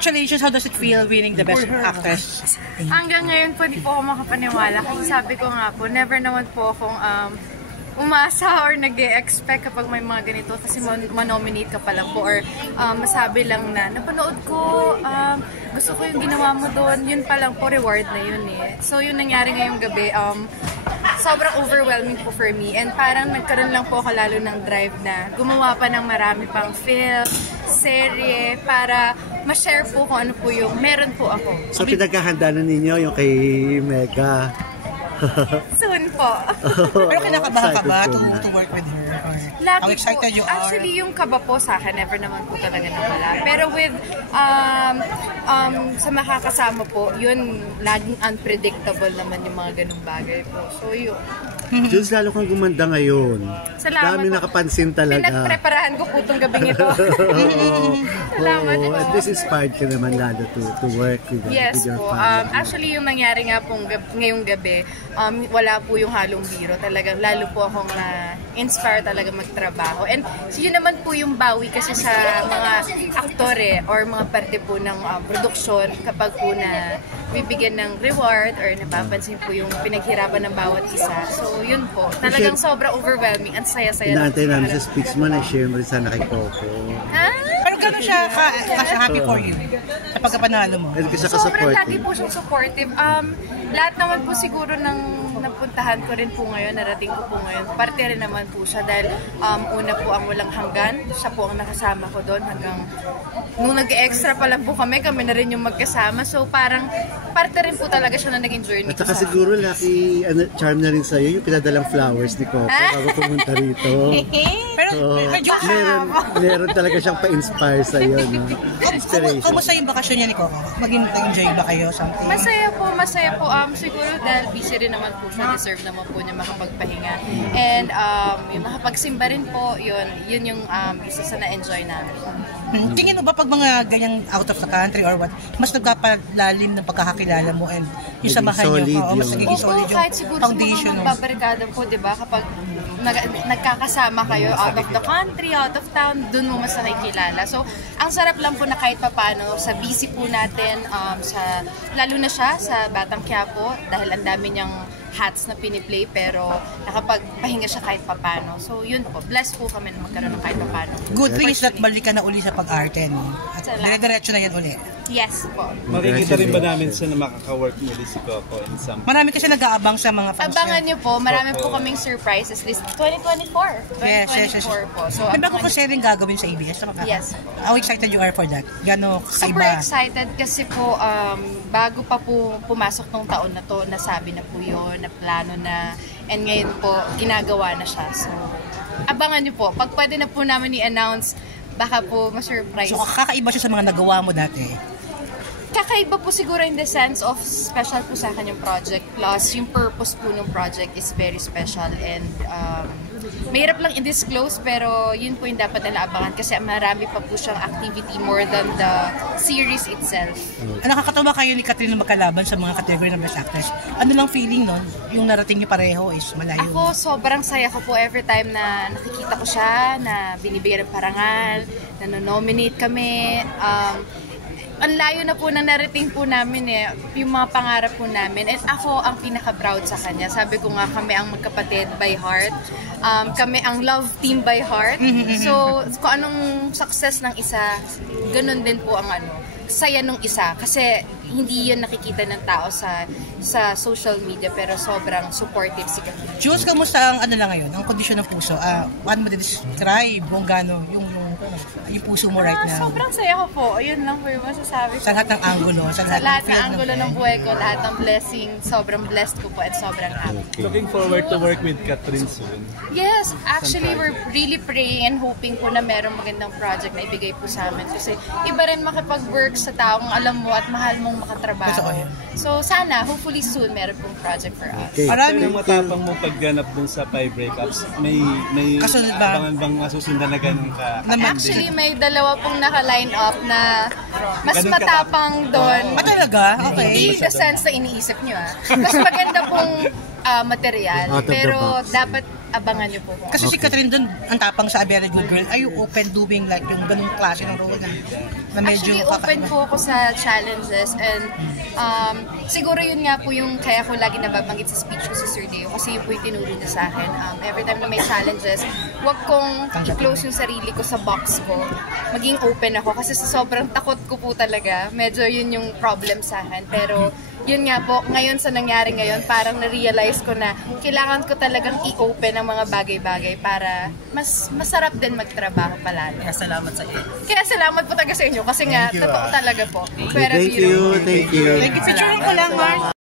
Congratulations, how does it feel winning the Best Actress? Hanggang ngayon po, di po ako makapaniwala. Kasi sabi ko nga po, never naman po akong umasa or nag-e-expect kapag may mga ganito kasi manominate ka pa lang po or masabi lang na napanood ko, gusto ko yung ginawa mo doon, yun pa lang po, reward na yun eh. So yun nangyari ngayong gabi, sobrang overwhelming po for me and parang nagkaroon lang po ako lalo ng drive na gumawa pa ng marami pang film, serye para ma-share po kung ano po yung meron po ako. So pinaghahanda na ninyo yung kay Mega? Soon po. Pero kinakabahan ka ba to work with her? Or lagi how excited po, you are? actually, yung kaba po sa akin, never naman po talaga nawala. Pero with, sa makakasama po, yun, laging unpredictable naman yung mga ganung bagay po. So, yun. Jules, lalo kang gumanda ngayon. Salamat. Dami nakapansin talaga. Pinagpreparahan ko po itong gabing ito. Salamat po. At least inspired ka naman lalo to work with your po. family. Actually, yung nangyari nga po ngayong gabi, wala po yung halong biro. Talagang lalo po akong na-inspire talaga magtrabaho. And yun naman po yung bawi kasi sa mga aktore or mga parte po ng produksyon kapag po na bibigyan ng reward or napapansin po yung pinaghirapan ng bawat isa. So, yun po. Talagang sobrang overwhelming. Ang saya-saya. Inaantay namin sa speech mo na share mo rin sana kay Coco. Pero gano'n siya happy for you sa pagkapanalo mo? Sobrang lagi po siyang supportive. Lahat naman po siguro ng napuntahan ko rin po ngayon, narating ko po ngayon, parte rin naman po siya dahil una po ang Walang Hanggan, siya po ang nakasama ko doon hanggang nung nag-extra pa lang po kami na rin yung magkasama. So parang parte rin po talaga siya na naging journey. At saka siguro lucky charm na rin sa'yo yung pinadalang flowers ni Coco bago pumunta rito. Pero meron talaga siyang pa-inspire sa'yo, no? Inspiration. Kumusta yung bakasyon niya ni Coco? Mag-enjoy ba kayo? Something? Masaya po. Siguro dahil busy rin naman po siya, deserve naman po niya makapagpahinga. And yung makapagsimba rin po, yun yung isa sa na-enjoy namin. Tingin mo ba pag mga ganyang out of the country or what, mas nagpapalalim ng pagkakakilala mo and yung samahan niyo? Mas nagiging solid yung kahit siguro sa mga magbabarikada po, di ba? Kapag nagkakasama kayo out of the country, out of town, dun mo mas nakikilala. So, ang sarap lang po na kahit papano, sa busy po natin, lalo na siya sa Batang Quiapo, dahil ang dami niyang hats na piniplay, pero nakapagpahinga siya kahit papano. So, yun po. Blessed po kami na magkaroon ng kahit papano. Good thing is that balik ka na uli sa pag-arte, no? At dire-diretso na yan uli. Yes po. Makikita rin ba namin siya na makaka-work muli si Coco in some... Marami kasi nag-aabang sa mga fans. Abangan niyo po. Marami po kaming surprises this 2024. 2024 po. So, may bago kasi rin gagawin sa ABS. Yes. How excited you are for that? Gano'n kaiba? Super excited kasi po bago pa po pumasok nung taon na to, nasabi na po yun, na plano na, and ngayon po, ginagawa na siya. So, abangan niyo po. Pag pwede na po namin i-announce, baka po ma-surprise. So, kakaiba siya sa mga nagawa mo dati? Kakaiba po siguro in the sense of special po sa akin yung project. Plus, yung purpose po ng project is very special and mahirap lang i-disclose pero yun po yung dapat nila abangan kasi marami pa po siyang activity more than the series itself. Nakakatawa kayo ni Catherine na magkalaban sa mga category ng Best Actress. Ano lang feeling nun? Yung narating niyo pareho is malayo. Ako, sobrang saya ko po every time na nakikita ko siya, na binibigyan ng parangal, na nominate kami. Ang layo na po na narating po namin yung mga pangarap po namin. And ako ang pinaka-proud sa kanya. Sabi ko nga, kami ang magkapatid by heart. Kami ang love team by heart. So, kung anong success ng isa, ganun din po ang saya nung isa. Kasi hindi yun nakikita ng tao sa social media pero sobrang supportive si Catherine. Jules, kamusta ang lang ngayon? Ang kondisyon ng puso? Paano mo describe kung gano'n yung puso mo right now? Sobrang saya ko po. Ayun lang po yung masasabi ko. Sa lahat ng angulo? Sa lahat ng angulo ng buhay ko, lahat ng blessing, sobrang blessed ko po at sobrang happy. Looking forward to work with Catherine soon. Yes, actually we're really praying and hoping po na merong magandang project na ibigay po sa amin. Kasi iba rin makipag-work sa taong alam mo at mahal mong makatrabaho. So sana, hopefully soon, meron pong project for us. Okay. Maraming matapang mo pagganap dun sa 5 breakups. May abangan bang masusundan na ganun ka? Actually, may dalawa pong naka-line up na mas matapang doon. Talaga? Okay. Hindi the sense na iniisip nyo. Mas maganda pong material. Pero dapat abangan niyo po. Kasi si Catherine doon, ang tapang sa A Very Good Girl, are you open doing like yung ganung klase ng role na medyo Actually, open po ako sa challenges and siguro yun nga po yung kaya ko lagi nababanggit sa speech ko sa Sir Deo kasi yun po yung tinuro niya sa akin. Every time na may challenges, wag kong i-close yung sarili ko sa box ko. Maging open ako kasi sa sobrang takot ko po talaga, medyo yun yung problem sa akin. Pero yun nga po, ngayon sa nangyari ngayon, parang na-realize ko na kailangan ko talagang i-open ang mga bagay-bagay para mas masarap din magtrabaho palalo. Kaya salamat sa iyo. Kaya salamat po talaga sa inyo kasi nga, totoo talaga po. Thank you. Picture ko lang, Mark.